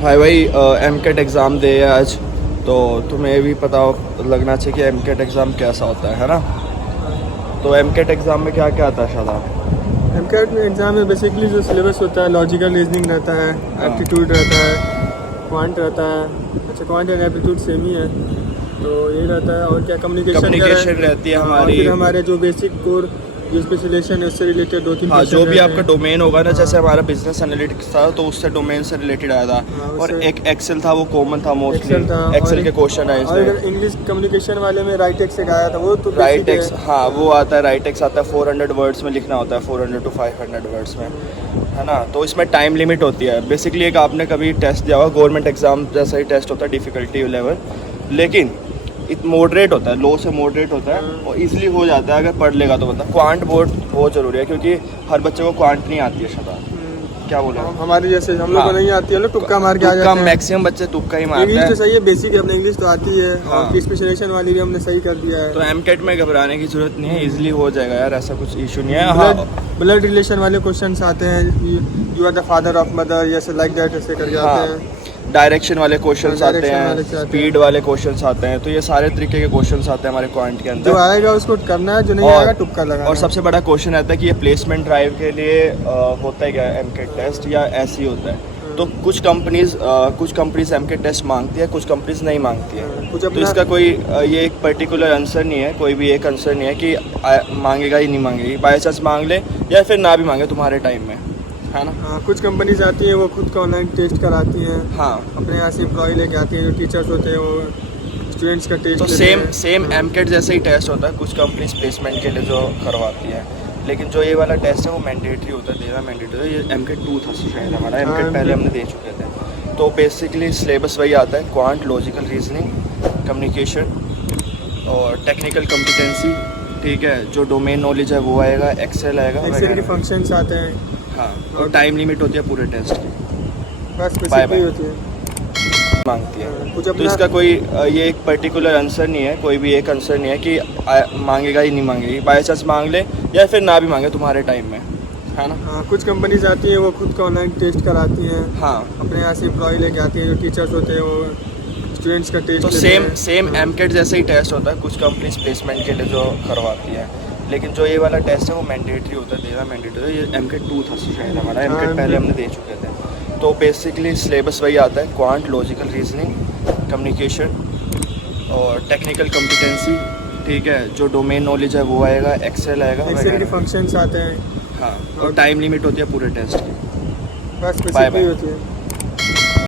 भाई AMCAT exam दे है आज, तो तुम्हें भी पता लगना चाहिए कि एमकेट एग्ज़ाम कैसा होता है ना। तो एमकेट एग्ज़ाम में क्या क्या आता है शादाब? एमकेट में एग्ज़ाम में बेसिकली जो सिलेबस होता है लॉजिकल रीजनिंग रहता है, एप्टीट्यूड रहता है, क्वांट रहता है। अच्छा, क्वांट एंड एप्टीट्यूड सेम ही है, तो यही रहता है। और क्या कम्युनिकेशन रहती है और हमारी। फिर हमारे जो बेसिक कोर जो स्पेशलाइजेशन है उससे रिलेटेड 2-3 हाँ, जो भी रहते आपका हैं। डोमेन होगा ना, जैसे हमारा बिजनेस एनालिटिक्स था तो उससे डोमेन से रिलेटेड आया था। हाँ, और उससे- एक एक्सेल था, वो कॉमन था मोस्टली। एक्सेल था एक्सेल के क्वेश्चन आए और इसमें। इंग्लिश कम्युनिकेशन वाले में राइट एक्स एक आया था, वो तो राइट basic एक्स, है। हाँ वो आता है। राइट एक्स आता है 400 वर्ड्स में लिखना होता है, 400 to 500 वर्ड्स में, है ना। तो इसमें टाइम लिमिट होती है। बेसिकली एक आपने कभी टेस्ट दिया होगा, गवर्नमेंट एग्जाम जैसा ही टेस्ट होता है, डिफ़िकल्टी लेवल, लेकिन मॉडरेट होता है, लो से मॉडरेट होता है और इजीली हो जाता है अगर पढ़ लेगा तो बंदा। क्वांट बहुत ज़रूरी है, क्योंकि हर बच्चे को क्वांट नहीं आती है शायद। क्या बोला? हमारे जैसे हम लोग को हाँ। नहीं आती है, लोग तुक्का मार के आ तुक्का, जाते हैं। मैक्सिमम बच्चे तुक्का ही मारते इंग्लिश तो हैं। सही है, बेसिक है, अपने इंग्लिश तो आती है। हाँ। और स्पेशलाइजेशन वाली भी हमने सही कर दिया है। तो एमकेट में घबराने की जरूरत नहीं है, इजीली हो जाएगा यार, ऐसा कुछ इशू नहीं है। हाँ, ब्लड रिलेशन वाले क्वेश्चंस आते हैं, you are the father of mother, जैसे लाइक दैट ऐसे करके आते हैं। डायरेक्शन वाले क्वेश्चंस आते Direction वाले हैं, से आते स्पीड वाले क्वेश्चंस आते हैं। तो ये सारे तरीके के क्वेश्चंस आते हैं हमारे क्वांट के जो अंदर। आएगा उसको करना है, जो नहीं आएगा तुक्का लगाना और है। सबसे बड़ा क्वेश्चन रहता है कि ये प्लेसमेंट ड्राइव के लिए होता है क्या एमकेट टेस्ट, या ऐसे ही होता है। तो कुछ कंपनीज एमकेट टेस्ट मांगती है, कुछ कंपनीज नहीं मांगती है। कुछ तो अपना इसका कोई ये एक पर्टिकुलर आंसर नहीं है, कोई भी एक आंसर नहीं है कि मांगेगा ही नहीं मांगेगी। बाई चांस मांग ले या फिर ना भी मांगे तुम्हारे टाइम में, है ना। कुछ कंपनीज आती हैं वो खुद का ऑनलाइन टेस्ट कराती हैं, हाँ, अपने यहाँ से एम्प्लॉय लेके आती हैं, जो टीचर्स होते हैं वो स्टूडेंट्स का टेस्ट तो लेते हैं। सेम एमकेट जैसे ही टेस्ट होता है, कुछ कंपनीज प्लेसमेंट के लिए जो करवाती है। लेकिन जो ये वाला टेस्ट है वो मैंडेटरी होता है, देना मैंडेटरी होता है। ये एमकेट 2 था शायद हमारा, एमकेट पहले हमने दे चुके थे। तो बेसिकली सिलेबस वही आता है, क्वांट, लॉजिकल रीजनिंग, कम्युनिकेशन और टेक्निकल कॉम्पिटेंसी। ठीक है, जो डोमेन नॉलेज है वो आएगा, एक्सेल आएगा एक्सेल के वगैरह। फंक्शंस आते हैं। हाँ, और टाइम लिमिट होती है पूरे टेस्ट की, बस Bye बेसिक ही bye। होती है। मांगती है। कुछ तो अपना इसका कोई ये एक पर्टिकुलर आंसर नहीं है, कोई भी एक आंसर नहीं है कि मांगेगा ही नहीं मांगेगी। बाई चांस मांग ले या फिर ना भी मांगे तुम्हारे टाइम में, है ना। कुछ कंपनीज आती हैं वो खुद का ऑनलाइन टेस्ट कराती हैं, हाँ, अपने यहाँ से एम्प्लॉय लेके आती हैं, जो टीचर्स होते हैं वो स्टूडेंट्स का टेस्ट तो लेते हैं। सेम एमकेट जैसे ही टेस्ट होता है, कुछ कंपनीज प्लेसमेंट के लिए जो करवाती है। लेकिन जो ये वाला टेस्ट है वो मैंडेटरी होता है, देना मैंडेटरी होता है। ये एमकेट 2 था शायद हमारा, एमकेट पहले हमने दे चुके थे। तो बेसिकली सिलेबस वही आता है, क्वांट, लॉजिकल रीजनिंग, कम्युनिकेशन और टेक्निकल कॉम्पिटेंसी। ठीक है, जो डोमेन नॉलेज है वो आएगा, एक्सेल आएगा एक्सेल के वगैरह। फंक्शंस आते हैं। हाँ, और टाइम लिमिट होती है पूरे टेस्ट की। बस Bye बेसिक ही bye। होती है।